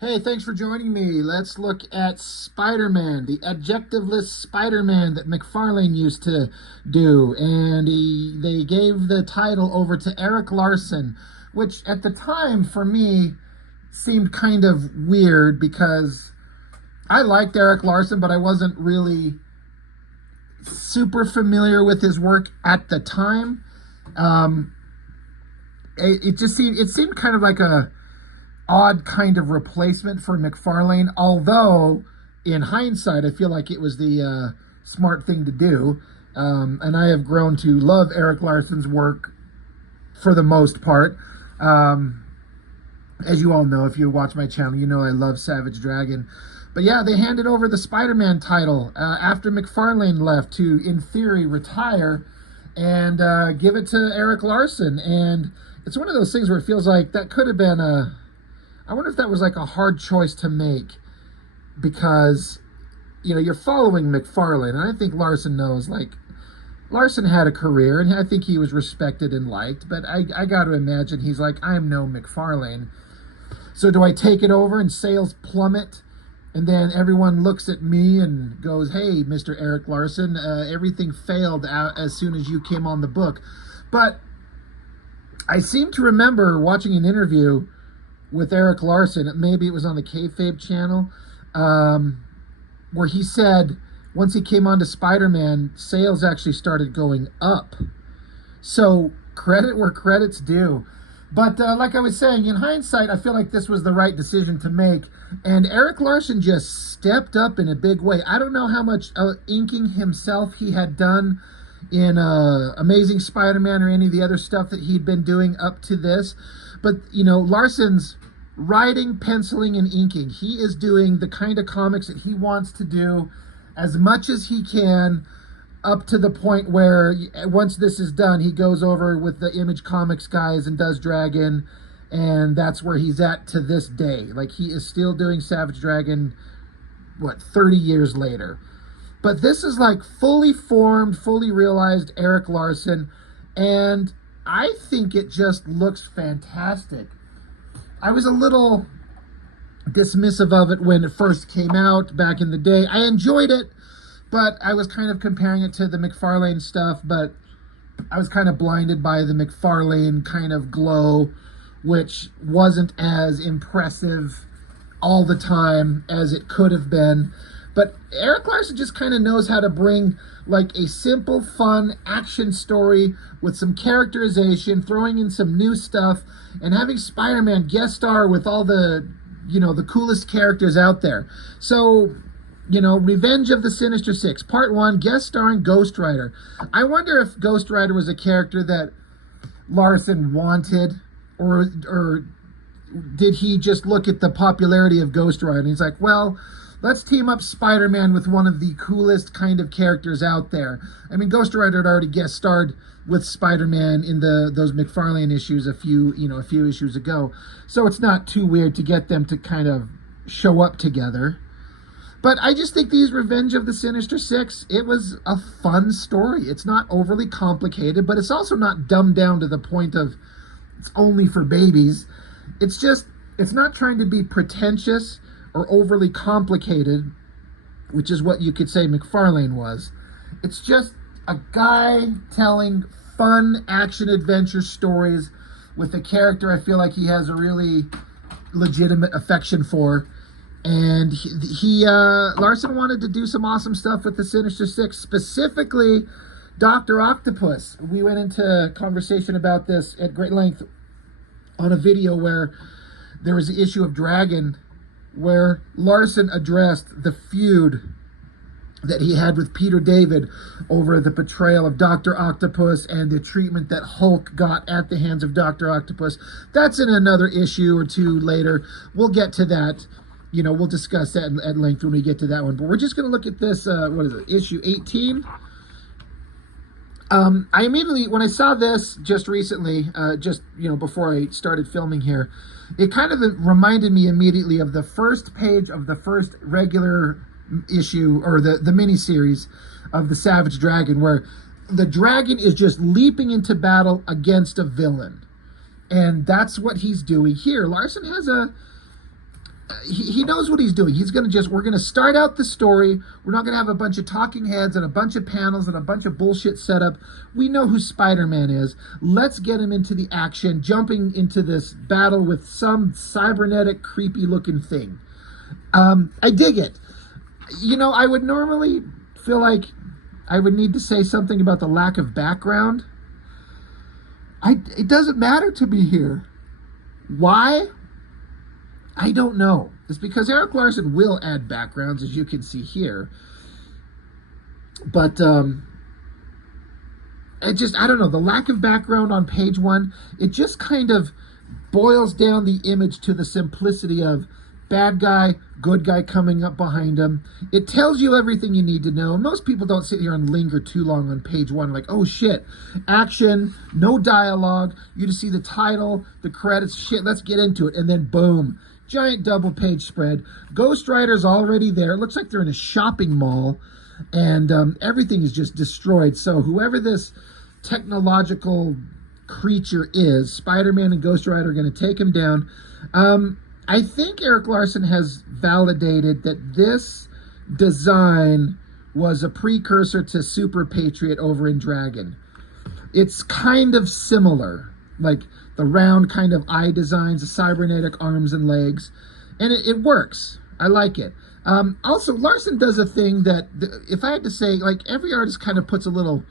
Hey, thanks for joining me. Let's look at Spiderman, the adjectiveless Spiderman that McFarlane used to do. And they gave the title over to Erik Larsen, which at the time for me seemed kind of weird because I liked Erik Larsen, but I wasn't really super familiar with his work at the time. Um, it seemed kind of like a odd kind of replacement for McFarlane, although in hindsight, I feel like it was the smart thing to do. And I have grown to love Erik Larsen's work for the most part. Um, as you all know, if you watch my channel, you know I love Savage Dragon. But yeah, they handed over the Spider-Man title after McFarlane left to, in theory, retire and give it to Erik Larsen. And it's one of those things where it feels like that could have been a I wonder if that was like a hard choice to make because, you're following McFarlane. And I think Larson knows, like, Larson had a career and I think he was respected and liked. But I got to imagine he's like, I'm no McFarlane. So do I take it over and sales plummet? And then everyone looks at me and goes, hey, Mr. Erik Larsen, everything failed out as soon as you came on the book. But I seem to remember watching an interview with Erik Larsen, maybe it was on the Kayfabe channel, where he said once he came on to Spider-Man, sales actually started going up. So credit where credit's due. But like I was saying, in hindsight, I feel like this was the right decision to make. And Erik Larsen just stepped up in a big way. I don't know how much inking himself he had done in Amazing Spider-Man or any of the other stuff that he'd been doing up to this. But, Larsen's writing, penciling, and inking. He is doing the kind of comics that he wants to do as much as he can up to the point where once this is done, he goes over with the Image Comics guys and does Dragon, and that's where he's at to this day. Like, he is still doing Savage Dragon, 30 years later. But this is like fully formed, fully realized Erik Larsen, and I think it just looks fantastic. I was a little dismissive of it when it first came out back in the day. I enjoyed it, but I was kind of comparing it to the McFarlane stuff, but I was kind of blinded by the McFarlane kind of glow, which wasn't as impressive all the time as it could have been. But Erik Larsen just kind of knows how to bring like a simple, fun action story with some characterization, throwing in some new stuff, and having Spider-Man guest star with all the, the coolest characters out there. So, Revenge of the Sinister Six, Part 1, guest starring Ghost Rider. I wonder if Ghost Rider was a character that Larsen wanted, or did he just look at the popularity of Ghost Rider and he's like, well, let's team up Spider-Man with one of the coolest kind of characters out there. I mean, Ghost Rider had already guest starred with Spider-Man in those McFarlane issues a few issues ago. So it's not too weird to get them to kind of show up together. But I just think these Revenge of the Sinister Six, it was a fun story. It's not overly complicated, but it's also not dumbed down to the point of it's only for babies. It's not trying to be pretentious or overly complicated, which is what you could say McFarlane was. It's just a guy telling fun action-adventure stories with a character I feel like he has a really legitimate affection for. And Larsen wanted to do some awesome stuff with the Sinister Six, specifically Dr. Octopus. We went into conversation about this at great length on a video where there was the issue of Dragon where Larsen addressed the feud that he had with Peter David over the portrayal of Dr. Octopus and the treatment that Hulk got at the hands of Dr. Octopus. That's in another issue or two later. We'll get to that. We'll discuss that at length when we get to that one. But we're just going to look at this, issue 18. I immediately, when I saw this just recently, before I started filming here, it kind of reminded me immediately of the first page of the first regular issue, or the mini-series of the Savage Dragon, where the dragon is just leaping into battle against a villain. And that's what he's doing here. Larsen has he knows what he's doing. He's going to we're going to start out the story. We're not going to have a bunch of talking heads and a bunch of panels and a bunch of bullshit setup. We know who Spider-Man is. Let's get him into the action, jumping into this battle with some cybernetic, creepy looking thing. I dig it. You know, I would normally feel like I would need to say something about the lack of background. It doesn't matter to me here. Why? I don't know. It's because Erik Larsen will add backgrounds, as you can see here. But I don't know. The lack of background on page 1, it just kind of boils down the image to the simplicity of bad guy, good guy coming up behind him. It tells you everything you need to know. Most people don't sit here and linger too long on page 1, like, oh shit, action, no dialogue. You just see the title, the credits, shit, let's get into it. And then boom, giant double page spread. Ghost Rider's already there. It looks like they're in a shopping mall, and everything is just destroyed. So whoever this technological creature is, Spider-Man and Ghost Rider are going to take him down. I think Erik Larsen has validated that this design was a precursor to Super Patriot over in Dragon. It's kind of similar, like the round kind of eye designs, the cybernetic arms and legs, and it works. I like it. Also, Larsen does a thing that, if I had to say, like every artist kind of puts a little,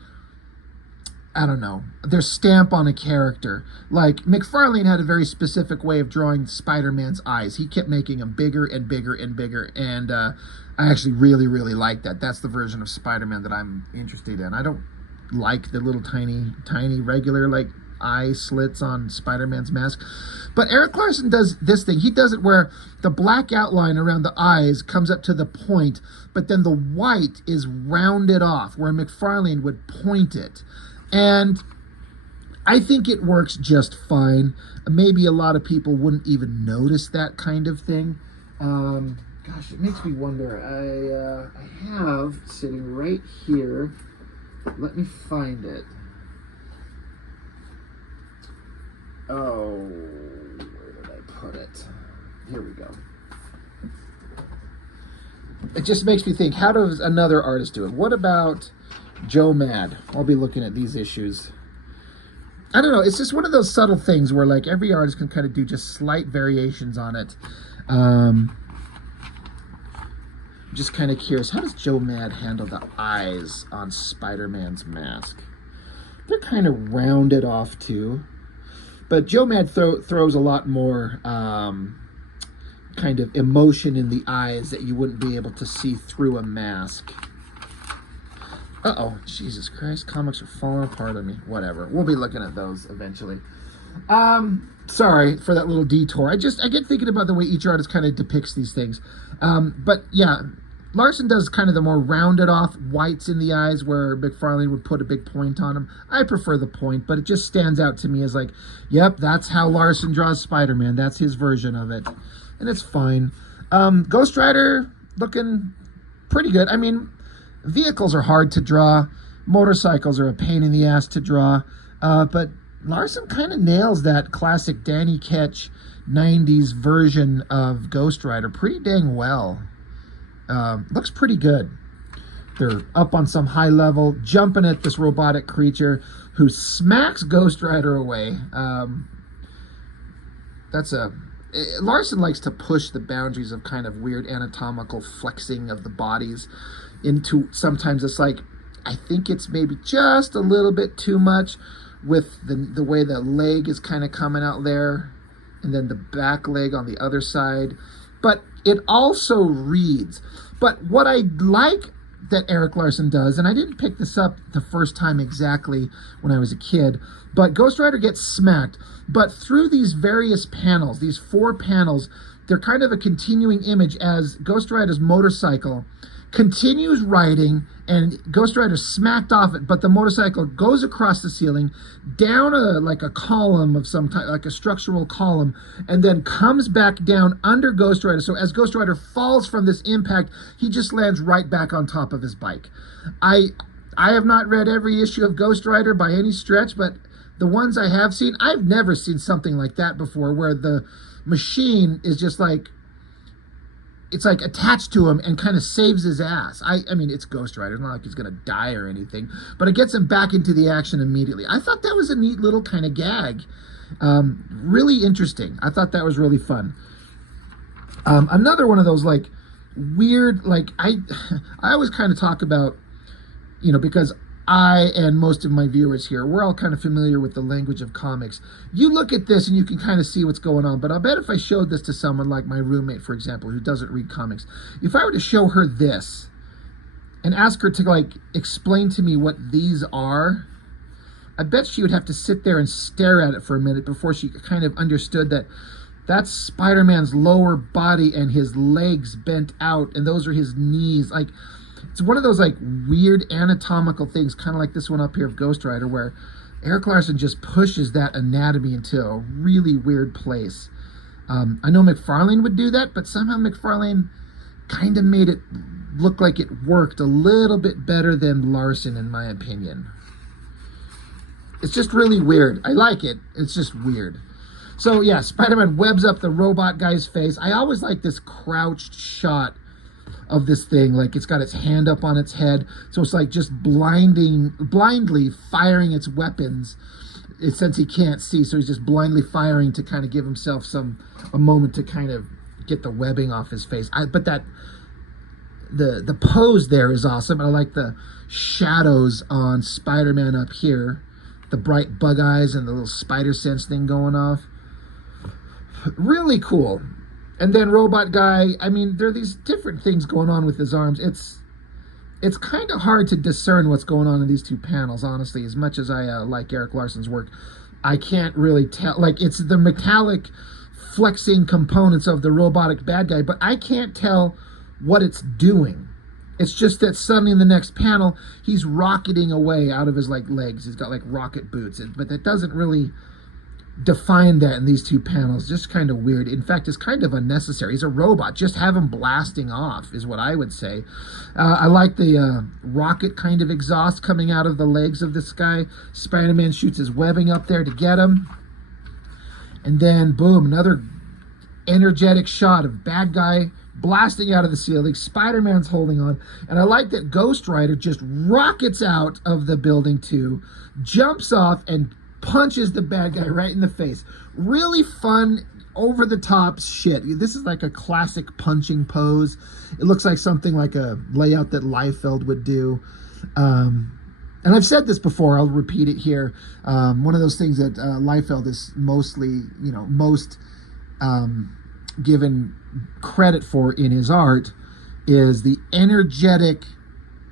I don't know, their stamp on a character. Like McFarlane had a very specific way of drawing Spider-Man's eyes. He kept making them bigger and bigger and bigger, and I actually really, really like that. That's the version of Spider-Man that I'm interested in. I don't like the little tiny regular like eye slits on Spider-Man's mask. But Erik Larsen does this thing. He does it where the black outline around the eyes comes up to the point, but then the white is rounded off, where McFarlane would point it. And I think it works just fine. Maybe a lot of people wouldn't even notice that kind of thing. Gosh, it makes me wonder. I have sitting right here. Let me find it. Oh, where did I put it? Here we go. It just makes me think, how does another artist do it? What about Joe Mad? I'll be looking at these issues. I don't know. It's just one of those subtle things where like every artist can kind of do just slight variations on it. Just kind of curious. How does Joe Mad handle the eyes on Spider-Man's mask? They're kind of rounded off too. But Joe Mad throws a lot more kind of emotion in the eyes that you wouldn't be able to see through a mask. Uh-oh, Jesus Christ, comics are falling apart on me. Whatever, we'll be looking at those eventually. Sorry for that little detour. I get thinking about the way each artist kind of depicts these things. But yeah, Larsen does kind of the more rounded off whites in the eyes where McFarlane would put a big point on them. I prefer the point, but it just stands out to me as like, yep, that's how Larsen draws Spider-Man. That's his version of it. And it's fine. Ghost Rider looking pretty good. I mean, vehicles are hard to draw. Motorcycles are a pain in the ass to draw. But Larsen kind of nails that classic Danny Ketch 90s version of Ghost Rider pretty dang well. Looks pretty good. They're up on some high level, jumping at this robotic creature who smacks Ghost Rider away. Larsen likes to push the boundaries of kind of weird anatomical flexing of the bodies into, sometimes it's like, I think it's maybe just a little bit too much with the way the leg is kind of coming out there and then the back leg on the other side. But it also reads. But what I like that Erik Larsen does, and I didn't pick this up the first time exactly when I was a kid, but Ghost Rider gets smacked. But through these various panels, these 4 panels, they're kind of a continuing image as Ghost Rider's motorcycle continues riding, and Ghost Rider smacked off it, but the motorcycle goes across the ceiling, down like a column of some type, like a structural column, and then comes back down under Ghost Rider. So as Ghost Rider falls from this impact, he just lands right back on top of his bike. I have not read every issue of Ghost Rider by any stretch, but the ones I have seen, I've never seen something like that before, where the machine is just like it's like attached to him and kind of saves his ass. I mean, it's Ghost Rider. It's not like he's going to die or anything, but it gets him back into the action immediately. I thought that was a neat little kind of gag. Really interesting. I thought that was really fun. Another one of those like weird, like I always kind of talk about, you know, because I and most of my viewers here, we're all kind of familiar with the language of comics. You look at this and you can kind of see what's going on, but I'll bet if I showed this to someone like my roommate, for example, who doesn't read comics, if I were to show her this and ask her to like explain to me what these are, I bet she would have to sit there and stare at it for a minute before she kind of understood that that's Spider-Man's lower body and his legs bent out, and those are his knees. Like, it's one of those like weird anatomical things, kind of like this one up here of Ghost Rider, where Erik Larsen just pushes that anatomy into a really weird place. I know McFarlane would do that, but somehow McFarlane kind of made it look like it worked a little bit better than Larson, in my opinion. It's just really weird. I like it. It's just weird. So yeah, Spider-Man webs up the robot guy's face. I always like this crouched shot of this thing, like it's got its hand up on its head, so it's like just blindly firing its weapons, since he can't see, so he's just blindly firing to kind of give himself a moment to kind of get the webbing off his face. But that the pose there is awesome. I like the shadows on Spider-Man up here, the bright bug eyes and the little spider sense thing going off. Really cool. And then Robot Guy, I mean, there are these different things going on with his arms. It's kind of hard to discern what's going on in these two panels, honestly. As much as I like Erik Larsen's work, I can't really tell. Like, it's the metallic flexing components of the robotic bad guy, but I can't tell what it's doing. It's just that suddenly in the next panel, he's rocketing away out of his like legs. He's got like rocket boots, but that doesn't really define that in these two panels. Just kind of weird. In fact, it's kind of unnecessary. He's a robot. Just have him blasting off is what I would say. I like the rocket kind of exhaust coming out of the legs of this guy. Spider-Man shoots his webbing up there to get him. And then, boom, another energetic shot of bad guy blasting out of the ceiling. Spider-Man's holding on. And I like that Ghost Rider just rockets out of the building too, jumps off and punches the bad guy right in the face. Really fun, over-the-top shit. This is like a classic punching pose. It looks like something like a layout that Liefeld would do. And I've said this before, I'll repeat it here. One of those things that Liefeld is mostly, most given credit for in his art is the energetic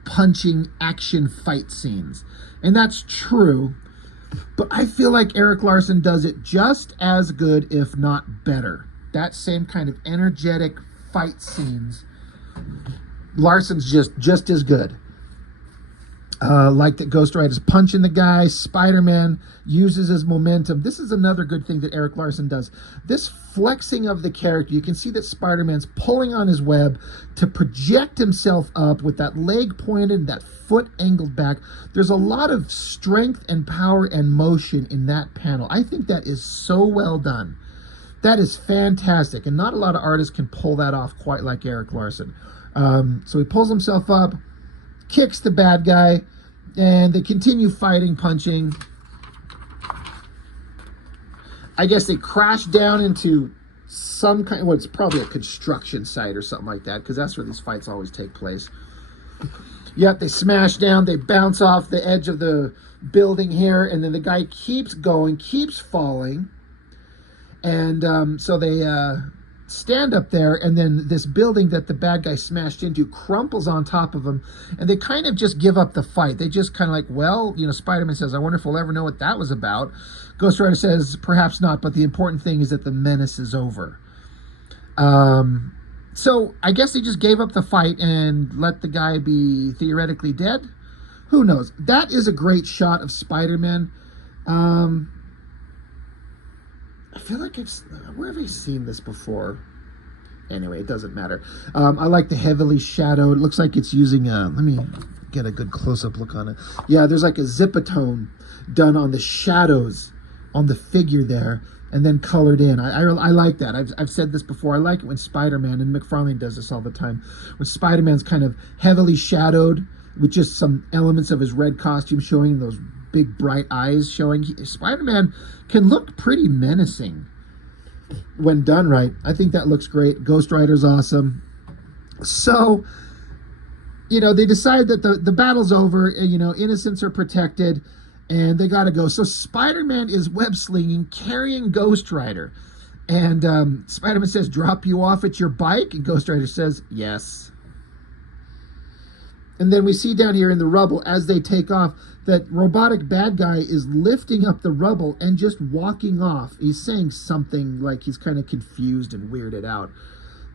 punching action fight scenes. And that's true. But I feel like Erik Larsen does it just as good, if not better. That same kind of energetic fight scenes, Larsen's just as good. Like that Ghost Rider's punching the guy. Spider-Man uses his momentum. This is another good thing that Erik Larsen does. This flexing of the character. You can see that Spider-Man's pulling on his web to project himself up with that leg pointed, that foot angled back. There's a lot of strength and power and motion in that panel. I think that is so well done. That is fantastic. And not a lot of artists can pull that off quite like Erik Larsen. So he pulls himself up, kicks the bad guy, and they continue fighting, punching. I guess they crash down into some kind, well, it's probably a construction site or something like that, because that's where these fights always take place. Yep, they smash down, they bounce off the edge of the building here, and then the guy keeps going, keeps falling. And so they stand up there, and then this building that the bad guy smashed into crumples on top of him, and they kind of just give up the fight. They just kind of like, well, Spider-Man says, I wonder if we'll ever know what that was about. Ghost Rider says, perhaps not, but the important thing is that the menace is over. So I guess they just gave up the fight and let the guy be theoretically dead. Who knows? That is a great shot of Spider-Man. I feel like where have I seen this before? Anyway, it doesn't matter. I like the heavily shadowed. It looks like it's using let me get a good close-up look on it. Yeah, there's like a zipatone done on the shadows on the figure there and then colored in. I like that. I've said this before. I like it when Spider-Man, and McFarlane does this all the time, when Spider-Man's kind of heavily shadowed with just some elements of his red costume showing, those big bright eyes showing. Spider-Man can look pretty menacing when done right. I think that looks great. Ghost Rider's awesome. So, they decide that the battle's over, and, innocents are protected, and they got to go. So Spider-Man is web-slinging, carrying Ghost Rider. And Spider-Man says, drop you off at your bike? And Ghost Rider says, yes. And then we see down here in the rubble, as they take off, that robotic bad guy is lifting up the rubble and just walking off. He's saying something like he's kind of confused and weirded out.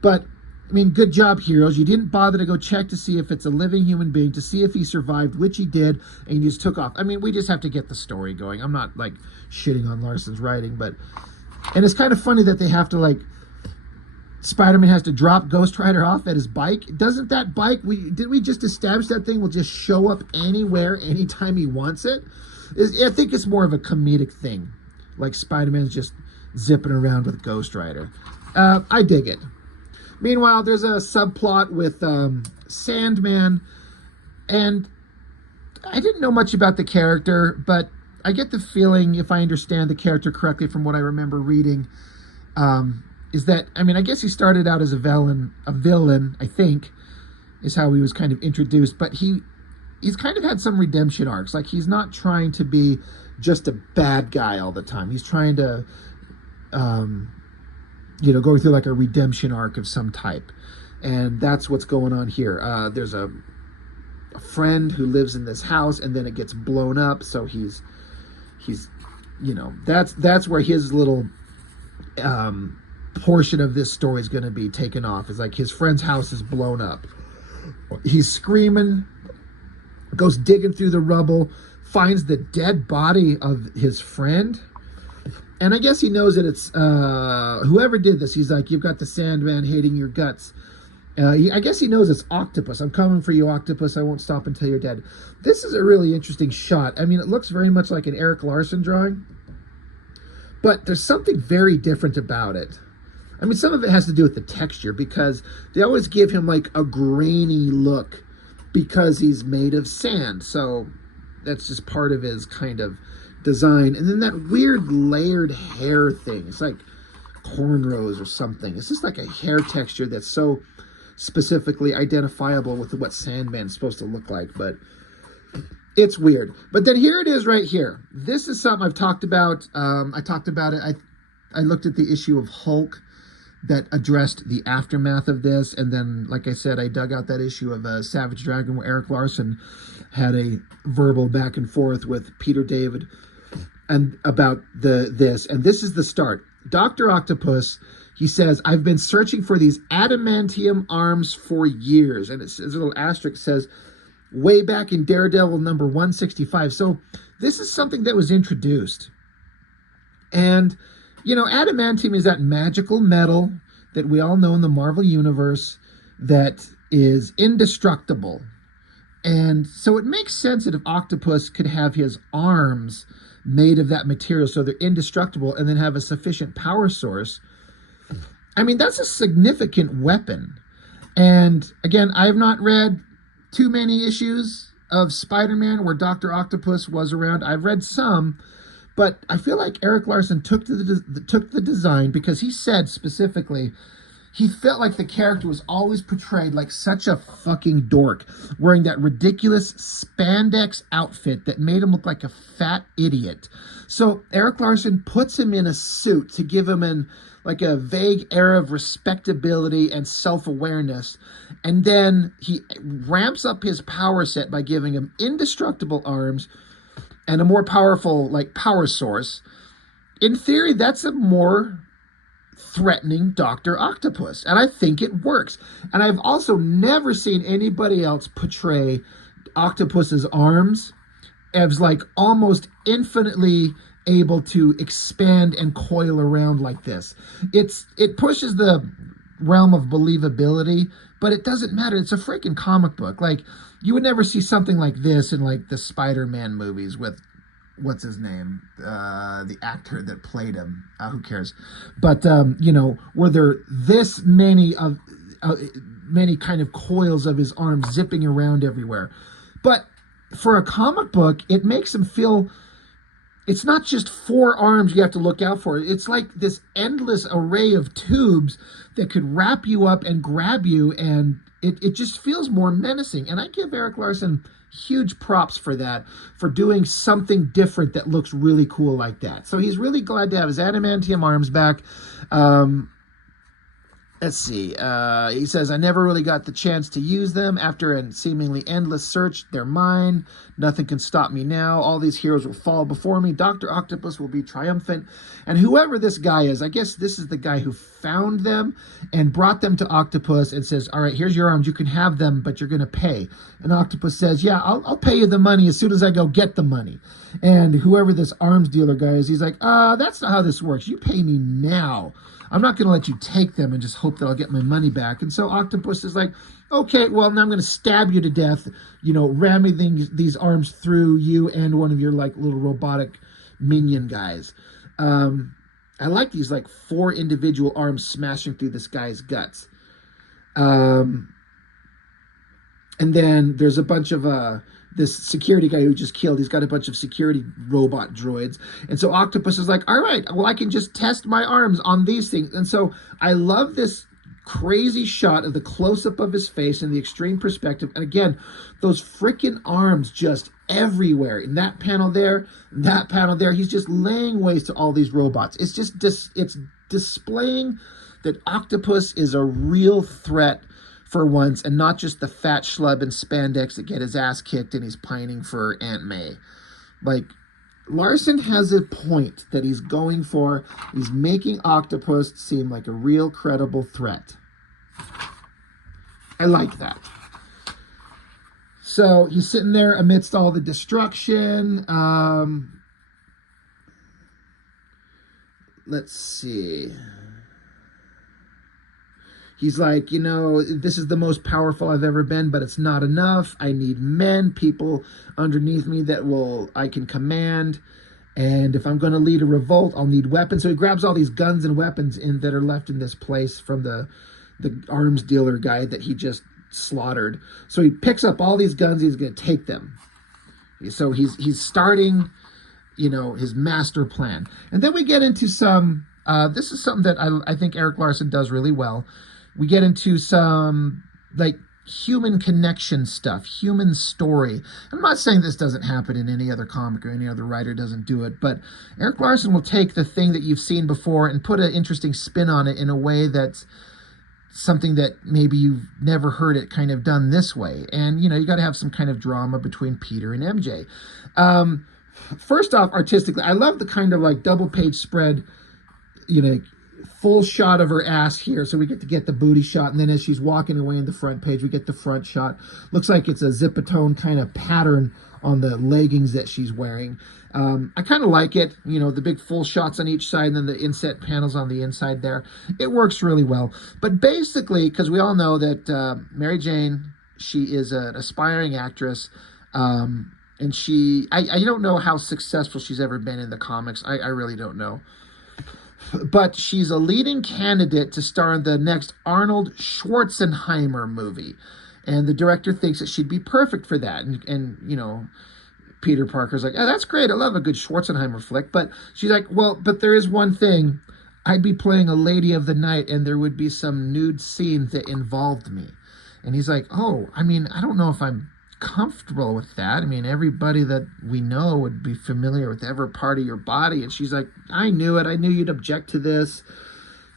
But, good job, heroes. You didn't bother to go check to see if it's a living human being, to see if he survived, which he did, and you just took off. We just have to get the story going. I'm not, shitting on Larson's writing, but... And it's kind of funny that they have to, Spider-Man has to drop Ghost Rider off at his bike. Doesn't that bike, did we just establish that thing will just show up anywhere, anytime he wants it? I think it's more of a comedic thing. Like Spider-Man's just zipping around with Ghost Rider. I dig it. Meanwhile, there's a subplot with Sandman, and I didn't know much about the character, but I get the feeling, if I understand the character correctly from what I remember reading, is that, I guess he started out as a villain, I think, is how he was kind of introduced, but he's kind of had some redemption arcs. He's not trying to be just a bad guy all the time. He's trying to, go through a redemption arc of some type. And that's what's going on here. There's a friend who lives in this house, and then it gets blown up, so he's that's where his little portion of this story is going to be taken off. Is his friend's house is blown up. He's screaming, goes digging through the rubble, finds the dead body of his friend, and I guess he knows that it's whoever did this. He's like, you've got the Sandman hating your guts. I guess he knows it's Octopus. I'm coming for you, Octopus. I won't stop until you're dead. This is a really interesting shot. It looks very much like an Erik Larsen drawing, but there's something very different about it. Some of it has to do with the texture, because they always give him a grainy look because he's made of sand. So that's just part of his kind of design. And then that weird layered hair thing. It's like cornrows or something. It's just like a hair texture that's so specifically identifiable with what Sandman's supposed to look like, but it's weird. But then here it is right here. This is something I've talked about. I talked about it. I looked at the issue of Hulk that addressed the aftermath of this, and then, like I said, I dug out that issue of Savage Dragon where Erik Larsen had a verbal back and forth with Peter David and about this, and this is the start. Dr. Octopus, he says, I've been searching for these adamantium arms for years. And it's a little asterisk says, way back in Daredevil number 165. So this is something that was introduced. And, adamantium is that magical metal that we all know in the Marvel Universe that is indestructible. And so it makes sense that if Octopus could have his arms made of that material so they're indestructible and then have a sufficient power source, that's a significant weapon. And again, I have not read too many issues of Spider-Man where Dr. Octopus was around. I've read some, but I feel like Erik Larsen took the design because he said specifically he felt like the character was always portrayed like such a fucking dork, wearing that ridiculous spandex outfit that made him look like a fat idiot. So Erik Larsen puts him in a suit to give him a vague air of respectability and self-awareness. And then he ramps up his power set by giving him indestructible arms and a more powerful, power source. In theory, that's a more threatening Dr. Octopus. And I think it works. And I've also never seen anybody else portray Octopus's arms as almost infinitely able to expand and coil around like this. It pushes the realm of believability, but it doesn't matter. It's a freaking comic book. You would never see something like this in the Spider-Man movies with what's his name? The actor that played him. Who cares? But were there this many kind of coils of his arms zipping around everywhere? But for a comic book, it makes him feel. It's not just four arms you have to look out for. It's like this endless array of tubes that could wrap you up and grab you, and it just feels more menacing. And I give Erik Larsen huge props for that, for doing something different that looks really cool like that. So he's really glad to have his adamantium arms back. Let's see. He says, I never really got the chance to use them. After a seemingly endless search, they're mine. Nothing can stop me now. All these heroes will fall before me. Dr. Octopus will be triumphant. And whoever this guy is, I guess this is the guy who found them and brought them to Octopus and says, all right, here's your arms. You can have them, but you're going to pay. And Octopus says, yeah, I'll pay you the money as soon as I go get the money. And whoever this arms dealer guy is, he's like, that's not how this works. You pay me now. I'm not going to let you take them and just hope that I'll get my money back. And so Octopus is like, okay, well, now I'm going to stab you to death, ramming these arms through you and one of your, like, little robotic minion guys. I like these, like, 4 individual arms smashing through this guy's guts. And then there's a bunch of this security guy who just killed. He's got a bunch of security robot droids. And so Octopus is like, all right, well, I can just test my arms on these things. And so I love this crazy shot of the close-up of his face and the extreme perspective. And again, those freaking arms just everywhere. In that panel there, he's just laying waste to all these robots. It's just, it's displaying that Octopus is a real threat for once, and not just the fat schlub in spandex that get his ass kicked and he's pining for Aunt May. Like, Larson has a point that he's going for. He's making Octopus seem like a real credible threat. I like that. So he's sitting there amidst all the destruction. Let's see. He's like, this is the most powerful I've ever been, but it's not enough. I need men, people underneath me that I can command. And if I'm going to lead a revolt, I'll need weapons. So he grabs all these guns and weapons that are left in this place from the arms dealer guy that he just slaughtered. So he picks up all these guns. He's going to take them. So he's starting, his master plan. And then we get into some, this is something that I think Erik Larsen does really well. We get into some, like, human connection stuff, human story. I'm not saying this doesn't happen in any other comic or any other writer doesn't do it, but Erik Larsen will take the thing that you've seen before and put an interesting spin on it in a way that's something that maybe you've never heard it kind of done this way. And, you got to have some kind of drama between Peter and MJ. First off, artistically, I love the kind of, like, double-page spread, full shot of her ass here, so we get to get the booty shot, and then as she's walking away in the front page, we get the front shot. Looks like it's a zipatone kind of pattern on the leggings that she's wearing. I kind of like it, the big full shots on each side, and then the inset panels on the inside there. It works really well. But basically, because we all know that Mary Jane, she is an aspiring actress, and I don't know how successful she's ever been in the comics. I really don't know. But she's a leading candidate to star in the next Arnold Schwarzenegger movie. And the director thinks that she'd be perfect for that. And Peter Parker's like, oh, that's great. I love a good Schwarzenegger flick. But she's like, well, but there is one thing. I'd be playing a lady of the night, and there would be some nude scene that involved me. And he's like, oh, I don't know if I'm comfortable with that. Everybody that we know would be familiar with every part of your body. And she's like, I knew it. I knew you'd object to this.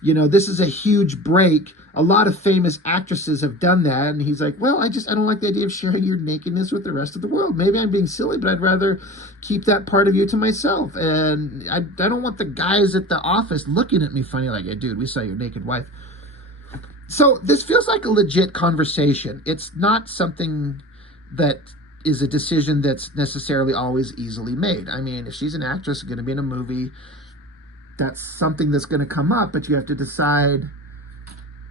This is a huge break. A lot of famous actresses have done that. And he's like, well, I don't like the idea of sharing your nakedness with the rest of the world. Maybe I'm being silly, but I'd rather keep that part of you to myself. And I don't want the guys at the office looking at me funny like, hey, dude, we saw your naked wife. So this feels like a legit conversation. It's not something that is a decision that's necessarily always easily made. If she's an actress going to be in a movie, that's something that's going to come up, but you have to decide,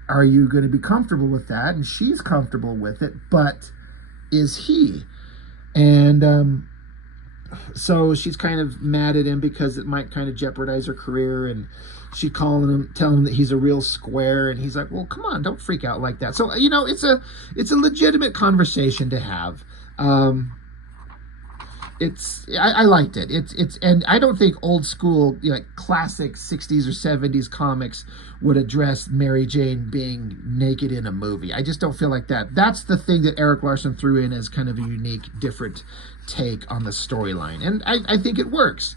are you going to be comfortable with that? And she's comfortable with it, but is he? And so she's kind of mad at him because it might kind of jeopardize her career, and she telling him that he's a real square, and he's like, well, come on, don't freak out like that. So, you know, it's a legitimate conversation to have. I liked it. And I don't think old school, you know, like classic 60s or 70s comics would address Mary Jane being naked in a movie. I just don't feel like that. That's the thing that Erik Larsen threw in as kind of a unique, different take on the storyline. And I think it works.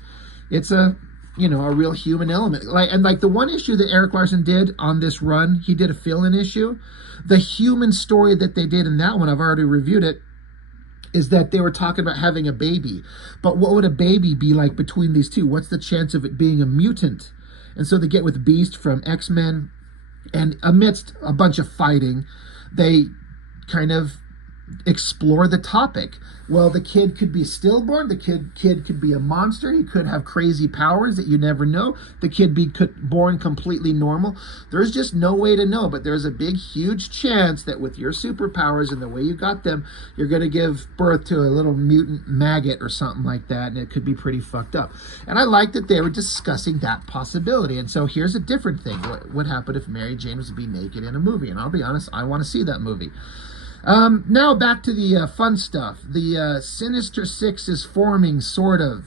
It's a real human element. Like the one issue that Erik Larsen did on this run, he did a fill-in issue. The human story that they did in that one, I've already reviewed it, is that they were talking about having a baby. But what would a baby be like between these two? What's the chance of it being a mutant? And so they get with Beast from X-Men, and amidst a bunch of fighting, they kind of explore the topic. Well, the kid could be stillborn. The kid could be a monster. He could have crazy powers that you never know. The kid be born completely normal. There's just no way to know, but there's a big, huge chance that with your superpowers and the way you got them, you're going to give birth to a little mutant maggot or something like that, and it could be pretty fucked up. And I like that they were discussing that possibility. And so here's a different thing. What would happen if Mary Jane was to be naked in a movie? And I'll be honest, I want to see that movie. Now back to the fun stuff. The Sinister Six is forming, sort of.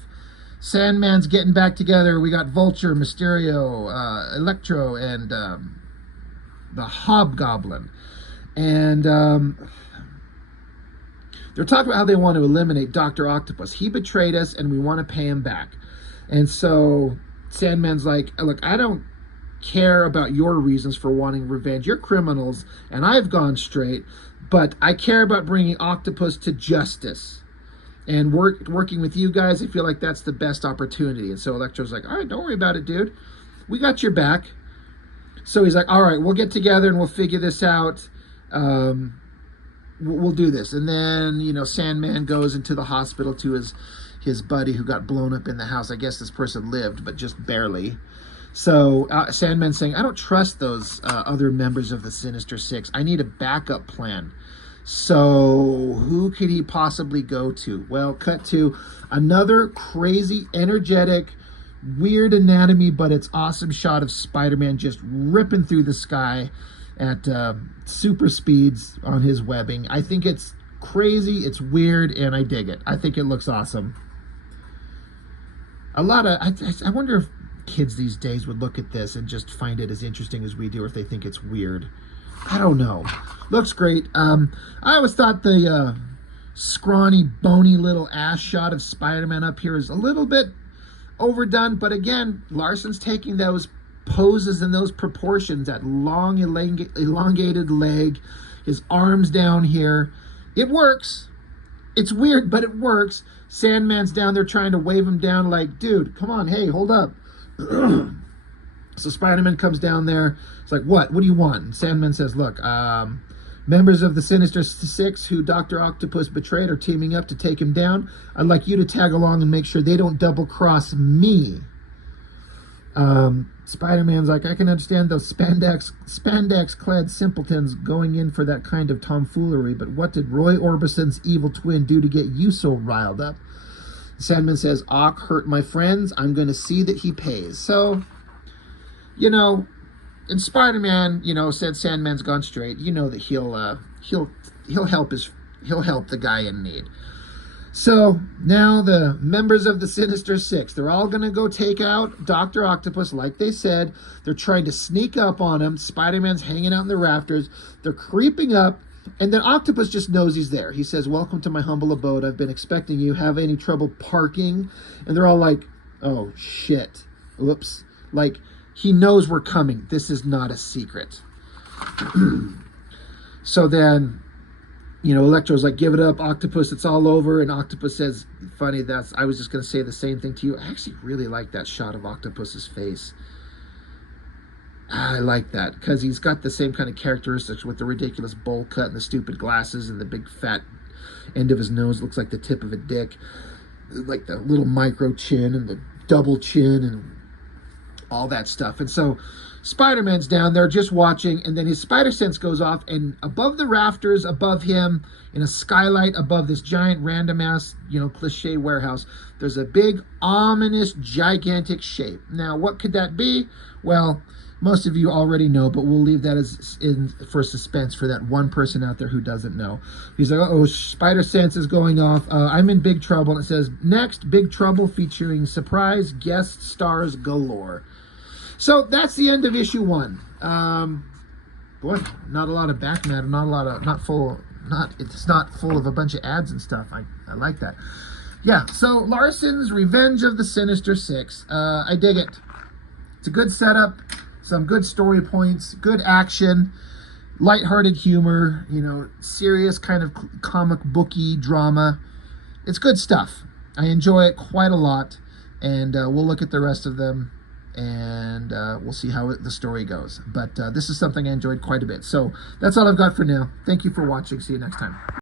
Sandman's getting back together. We got Vulture, Mysterio, Electro, and the Hobgoblin. And they're talking about how they want to eliminate Dr. Octopus. He betrayed us, and we want to pay him back. And so Sandman's like, look, I don't care about your reasons for wanting revenge. You're criminals, and I've gone straight. But I care about bringing Octopus to justice. And working with you guys, I feel like that's the best opportunity. And so Electro's like, all right, don't worry about it, dude. We got your back. So he's like, all right, we'll get together and we'll figure this out. We'll do this. And then, you know, Sandman goes into the hospital to his buddy who got blown up in the house. I guess this person lived, but just barely. So Sandman's saying, I don't trust those other members of the Sinister Six. I need a backup plan. So who could he possibly go to? Well, cut to another crazy, energetic, weird anatomy, but it's awesome shot of Spider-Man just ripping through the sky at super speeds on his webbing. I think it's crazy, it's weird, and I dig it. I think it looks awesome. I wonder if kids these days would look at this and just find it as interesting as we do, or if they think it's weird. I don't know. Looks great. I always thought the scrawny, bony little ass shot of Spider-Man up here is a little bit overdone, but again, Larson's taking those poses and those proportions, that long, elongated leg, his arms down here. It works. It's weird, but it works. Sandman's down there trying to wave him down like, dude, come on, hey, hold up. So Spider-Man comes down there. It's like, what do you want? And Sandman says, look, members of the Sinister Six who Dr. Octopus betrayed are teaming up to take him down. I'd like you to tag along and make sure they don't double-cross me. Spider-Man's like, I can understand those spandex-clad simpletons going in for that kind of tomfoolery, but what did Roy Orbison's evil twin do to get you so riled up? Sandman says, Ock hurt my friends. I'm going to see that he pays. So, you know, and Spider-Man, you know, said Sandman's gone straight. You know that he'll help the guy in need. So now the members of the Sinister Six, they're all going to go take out Dr. Octopus, like they said. They're trying to sneak up on him. Spider-Man's hanging out in the rafters. They're creeping up. And then Octopus just knows he's there. He says, welcome to my humble abode. I've been expecting you. Have any trouble parking? And they're all like, oh, shit. Whoops. Like, he knows we're coming. This is not a secret. So then, you know, Electro's like, give it up, Octopus. It's all over. And Octopus says, funny, I was just going to say the same thing to you. I actually really like that shot of Octopus's face. I like that because he's got the same kind of characteristics with the ridiculous bowl cut and the stupid glasses and the big fat end of his nose looks like the tip of a dick, like the little micro chin and the double chin and all that stuff. And so Spider-Man's down there just watching, and then his spider sense goes off, and above the rafters, above him, in a skylight above this giant random-ass, cliche warehouse, there's a big, ominous, gigantic shape. Now, what could that be? Well, most of you already know, but we'll leave that for suspense for that one person out there who doesn't know. He's like, oh, spider sense is going off. I'm in big trouble. And it says, next, Big Trouble featuring surprise guest stars galore. So that's the end of issue 1. Boy, not a lot of back matter, it's not full of a bunch of ads and stuff. I like that. Yeah, so Larson's Revenge of the Sinister Six. I dig it. It's a good setup, some good story points, good action, lighthearted humor, serious kind of comic booky drama. It's good stuff. I enjoy it quite a lot, and we'll look at the rest of them, and we'll see how the story goes. But this is something I enjoyed quite a bit. So that's all I've got for now. Thank you for watching. See you next time.